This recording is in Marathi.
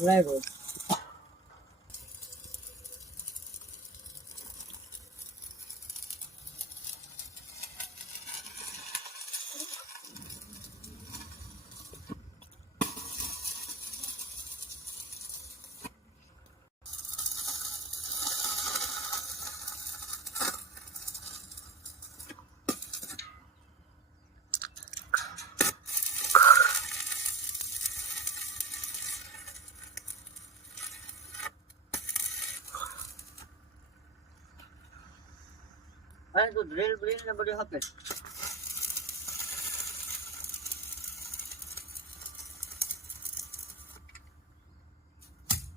Right, bro. अरे तू ड्रिल ब्रिल ने बड़ी हक है